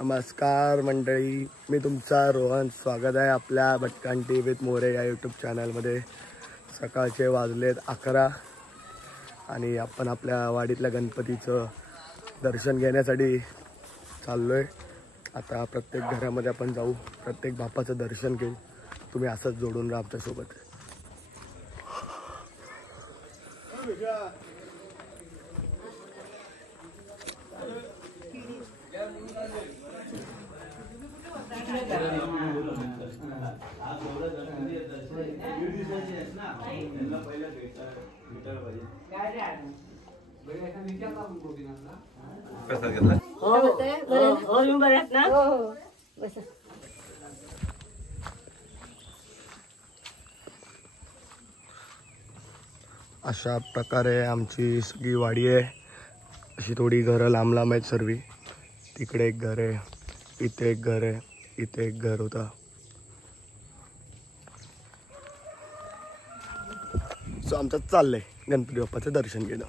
नमस्कार मंडळी, मी तुमचा रोहन. स्वागत आहे आपल्या भटकंती विथ मोरे या यूट्यूब चॅनलमध्ये. सकाळचे वाजलेत 11 आणि आपण आपल्या वाडीतल्या गणपतीचं दर्शन घेण्यासाठी चाललो आहे. आता प्रत्येक घरामध्ये आपण जाऊ, प्रत्येक बाप्पाचं दर्शन घेऊ. तुम्ही असंच जोडून राहा आमच्यासोबत. अशा प्रकारे आमची सगळी वाडी आहे. अशी थोडी घरं लांब लांब आहेत सर्वी. तिकडे एक घर आहे, इथे एक घर आहे, इथे एक घर होता. सो आमचं चाललंय गणपती बाप्पाचं दर्शन घेणं.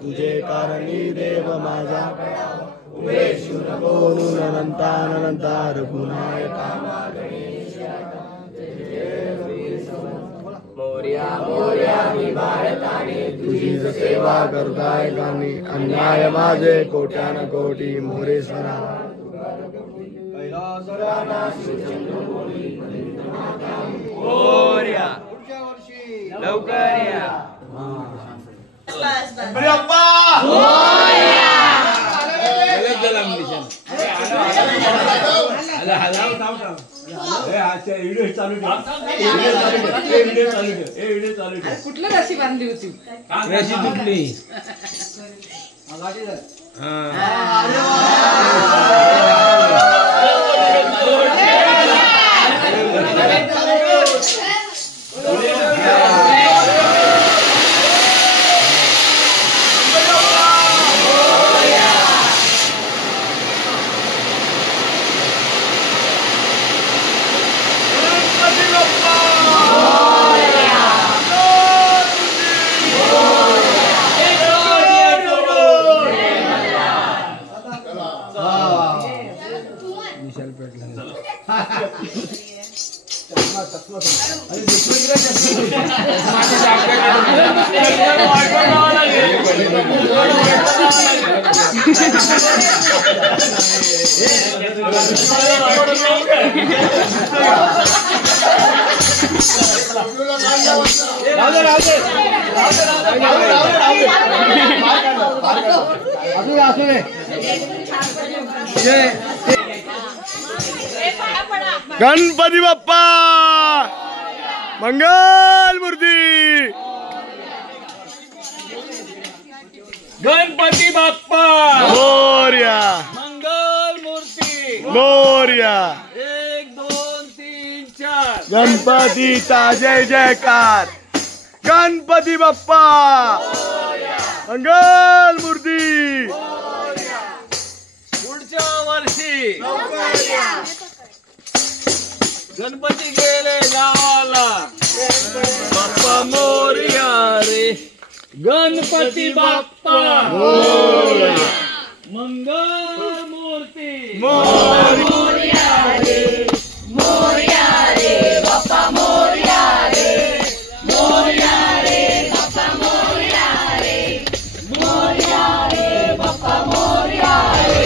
तुझे कारणी देव माझा अनंतार मोर्या मोर्या मी भारताने तुझी सेवा करताय कामी. अन्याय माझे कोट्यान कोटी मोरेश्वरा. मोर्या लवकर या. कुठलं रशी बांधली होती? रशी तुटली. गणपती बाप्पा मंगल मूर्ती. गणपती बाप्पा मोरया. मंगल मूर्ती. मोरया. 1 2 3 4. गणपतीचा जय जयकार. गणपती बाप्पा मंगल मूर्ती. पुढच्या वर्षी गणपती गेले गावाला. बाप्पा मोरया रे. गणपती बाप्पा मंगल मूर्ती. मोरया रे बाप्पा मोरया रे. मोरया रे बाप्पा मोरया रे. मोरया रे बाप्पा मोरया रे.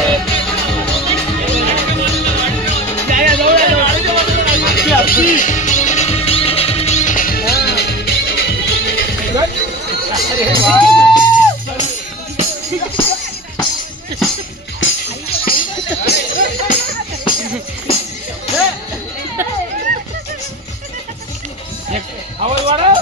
आवाज वाढव.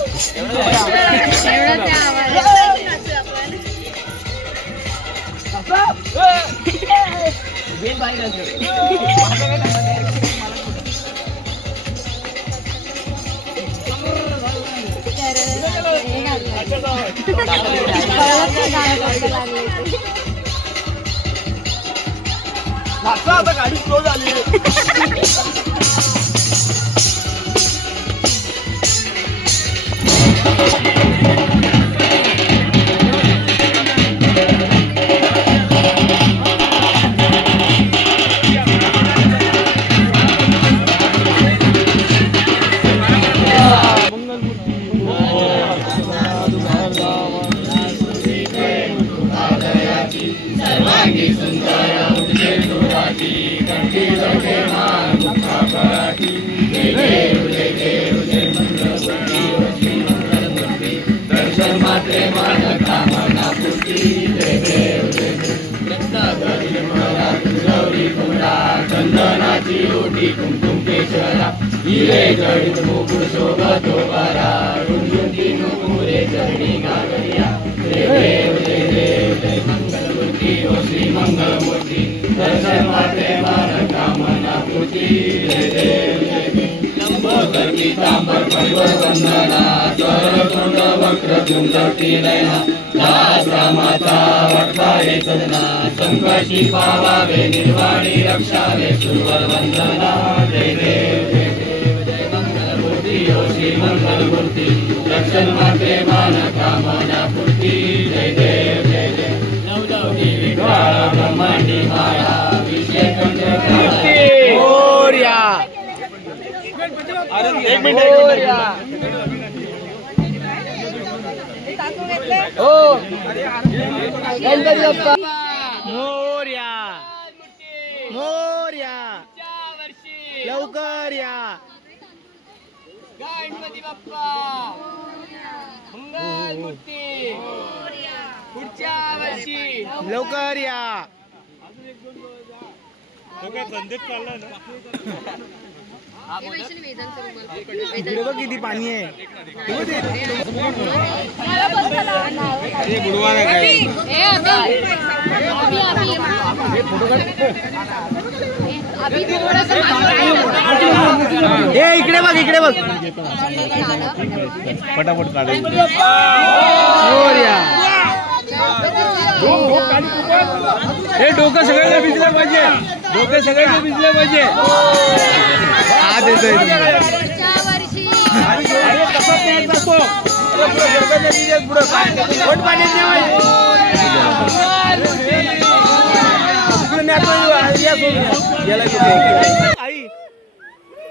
आता गाडी स्लो झाली. संकशी पावावे निर्वाणी रक्षावे सुरवर वंदना. जय देव जय देव जय मंगल मूर्ती ओ श्री मंगल मूर्ती. रक्षण मात्रे मान कामना पूर्ती. जय देव जय देव. नवनवनी विक्राळा ब्रह्मांडी माया विषय मोरया. एक मिनिट. हो गणपती बाप्पा मोरया. मोरया. लवकर या. गणपती बाप्पा मंगल मूर्ती. पुढच्या वर्षी लवकर या. तो काय संदेश चालला ना. किती पाणी आहे. इकडे बघ इकडे बघ फटाफट काढायचं. हे डोकं सगळ्यांना भिजलं पाहिजे. डोकं सगळ्यांना भिजलं पाहिजे. हा देतोय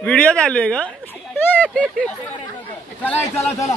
व्हिडिओ चालू आहे का. चला चला चला.